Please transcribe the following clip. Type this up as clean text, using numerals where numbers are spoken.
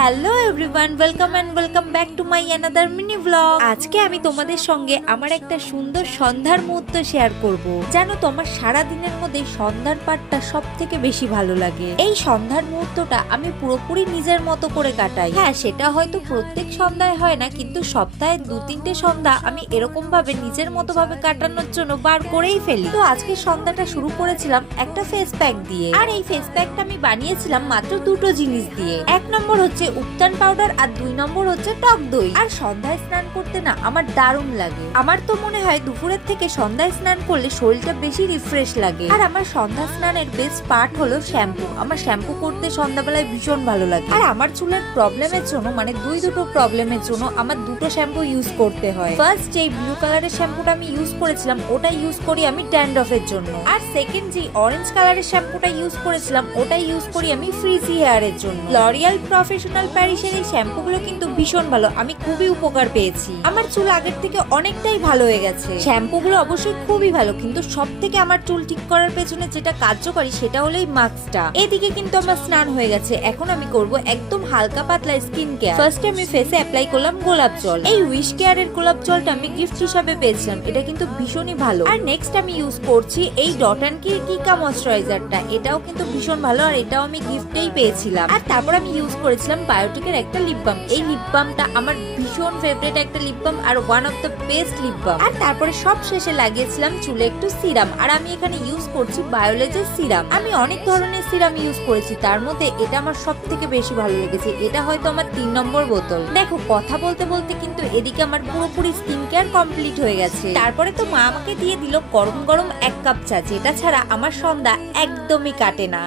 Hello everyone, welcome back to my another mini blog. আজকে আমি তোমাদের সঙ্গে আমার একটা সুন্দর সন্ধ্যার মুহূর্ত শেয়ার করব। জানো তো, আমার সারা দিনের মধ্যে সন্ধ্যার পার্টটা সব থেকে বেশি ভালো লাগে। এই সন্ধ্যার মুহূর্তটা আমি পুরোপুরি নিজের মতো করে কাটাই। হ্যাঁ, সেটা হয়তো প্রত্যেক সন্ধ্যায় হয় না, কিন্তু সপ্তাহে 2-3টে সন্ধ্যা আমি এরকম ভাবে নিজের মতো ভাবে কাটানোর জন্য বার করেই ফেলি। তো আজকে সন্ধ্যাটা শুরু করেছিলাম একটা ফেস প্যাক দিয়ে, আর এই ফেস প্যাকটা আমি বানিয়েছিলাম মাত্র দুটো জিনিস দিয়ে। এক নম্বর হচ্ছে উপটান পাউডার, আর 2 নম্বর হচ্ছে টক দই। আর সন্ধ্যায় স্নান করতে না আমার দারুণ লাগে। আমার তো মনে হয় দুপুরের থেকে সন্ধ্যায় স্নান করলে শরীরটা বেশি রিফ্রেশ লাগে। আর আমার সন্ধ্যা স্নানের বেস্ট পার্ট হলো শ্যাম্পু। আমার শ্যাম্পু করতে সন্ধ্যাবেলায় ভীষণ ভালো লাগে। আর আমার চুলের প্রবলেমের জন্য, মানে দুটো প্রবলেমের জন্য আমার দুটো শ্যাম্পু ইউজ করতে হয়। ফার্স্ট যেই ব্লু কালারের শ্যাম্পুটা আমি ইউজ করেছিলাম ওটা ইউজ করি আমি ড্যান্ড্রফের জন্য, আর সেকেন্ড যে অরেঞ্জ কালারের শ্যাম্পুটা ইউজ করেছিলাম ওটা ইউজ করি আমি ফ্রিজি হেয়ারের জন্য। লরিয়াল প্রফেশনাল প্যারিসের এই শ্যাম্পুগুলো কিন্তু ভীষণ ভালো, আমি খুবই উপকার পেয়েছি। আমার চুল আগের থেকে অনেকটাই ভালো হয়ে গেছে। শ্যাম্পুগুলো অবশ্যই খুবই ভালো, কিন্তু সব থেকে আমার চুল ঠিক করার পেছনে যেটা কার্যকরী সেটা হলো এই মাস্কটা। এদিকে কিন্তু আমার স্নান হয়ে গেছে, এখন আমি করব একদম হালকা পাতলা স্কিন কেয়ার। ফার্স্টে আমি ফেসে অ্যাপ্লাই করলাম গোলাপ জল। এই উইশ কেয়ারের গোলাপ জলটা আমি গিফট হিসাবে পেয়েছিলাম, এটা কিন্তু ভীষণই ভালো। আর নেক্সট আমি ইউজ করছি এই ডট অ্যান্ড কিকা ময়শ্চারাইজারটা, এটাও কিন্তু ভীষণ ভালো, আর এটাও আমি গিফটেই পেয়েছিলাম। আর তারপর আমি ইউজ করেছিলাম বায়োটিকের একটা লিপ বাম। এই লিপ বামটা আমার ভীষণ ফেভারিট একটা লিপ বাম, আর one of the best lip balm. আর তারপরে সব শেষে লাগিয়েছিলাম চুলে একটু সিরাম, আর আমি এখানে ইউজ করছি বায়োলজির সিরাম। আমি অনেক ধরনের সিরাম ইউজ করেছি, তার মধ্যে এটা আমার সব থেকে বেশি ভালো লেগেছে। এটা হয়তো আমার 3 নম্বর বোতল। দেখো, কথা বলতে বলতে কিন্তু এদিকে আমার পুরোপুরি স্কিন কেয়ার কমপ্লিট হয়ে গেছে। তারপরে তো মা আমাকে দিয়ে দিল গরম গরম 1 কাপ চা, যেটা ছাড়া আমার সন্ধ্যা একদমই কাটে না।